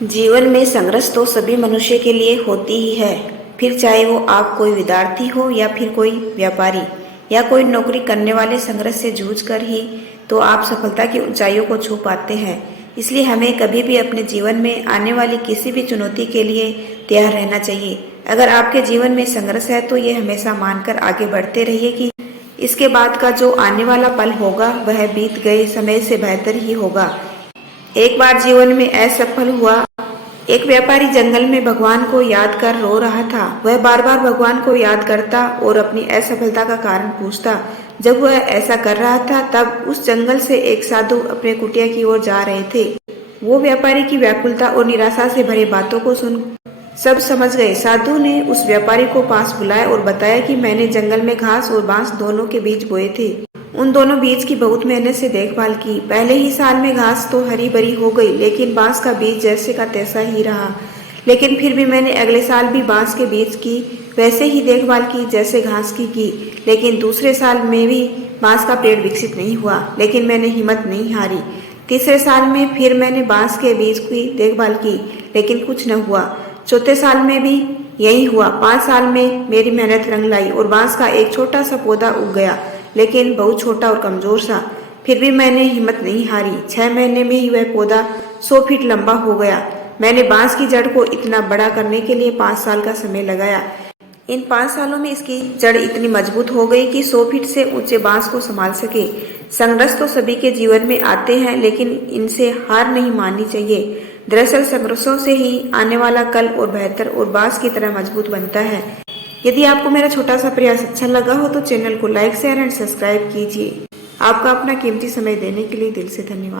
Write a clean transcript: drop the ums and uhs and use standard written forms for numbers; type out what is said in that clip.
जीवन में संघर्ष तो सभी मनुष्य के लिए होती ही है। फिर चाहे वो आप कोई विद्यार्थी हो या फिर कोई व्यापारी या कोई नौकरी करने वाले, संघर्ष से जूझ कर ही तो आप सफलता की ऊंचाइयों को छू पाते हैं। इसलिए हमें कभी भी अपने जीवन में आने वाली किसी भी चुनौती के लिए तैयार रहना चाहिए। अगर आपके जीवन में संघर्ष है तो ये हमेशा मानकर आगे बढ़ते रहिए कि इसके बाद का जो आने वाला पल होगा वह बीत गए समय से बेहतर ही होगा। एक बार जीवन में असफल हुआ एक व्यापारी जंगल में भगवान को याद कर रो रहा था। वह बार बार भगवान को याद करता और अपनी असफलता का कारण पूछता। जब वह ऐसा कर रहा था तब उस जंगल से एक साधु अपने कुटिया की ओर जा रहे थे। वो व्यापारी की व्याकुलता और निराशा से भरे बातों को सुन सब समझ गए। साधु ने उस व्यापारी को पास बुलाया और बताया कि मैंने जंगल में घास और बांस दोनों के बीज बोए थे। उन दोनों बीज की बहुत मेहनत से देखभाल की। पहले ही साल में घास तो हरी भरी हो गई, लेकिन बांस का बीज जैसे का तैसा ही रहा। लेकिन फिर भी मैंने अगले साल भी बांस के बीज की वैसे ही देखभाल की जैसे घास की। लेकिन दूसरे साल में भी बांस का पेड़ विकसित नहीं हुआ, लेकिन मैंने हिम्मत नहीं हारी। तीसरे साल में फिर मैंने बांस के बीज की देखभाल की, लेकिन कुछ न हुआ। चौथे साल में भी यही हुआ। 5 साल में मेरी मेहनत रंग लाई और बांस का एक छोटा सा पौधा उग गया, लेकिन बहुत छोटा और कमजोर सा। फिर भी मैंने हिम्मत नहीं हारी। 6 महीने में ही वह पौधा 100 फीट लंबा हो गया। मैंने बांस की जड़ को इतना बड़ा करने के लिए 5 साल का समय लगाया। इन 5 सालों में इसकी जड़ इतनी मजबूत हो गई कि 100 फीट से ऊंचे बांस को संभाल सके। संघर्ष तो सभी के जीवन में आते हैं, लेकिन इनसे हार नहीं माननी चाहिए। दरअसल संघर्षों से ही आने वाला कल और बेहतर और बांस की तरह मजबूत बनता है। यदि आपको मेरा छोटा सा प्रयास अच्छा लगा हो तो चैनल को लाइक, शेयर एंड सब्सक्राइब कीजिए। आपका अपना कीमती समय देने के लिए दिल से धन्यवाद।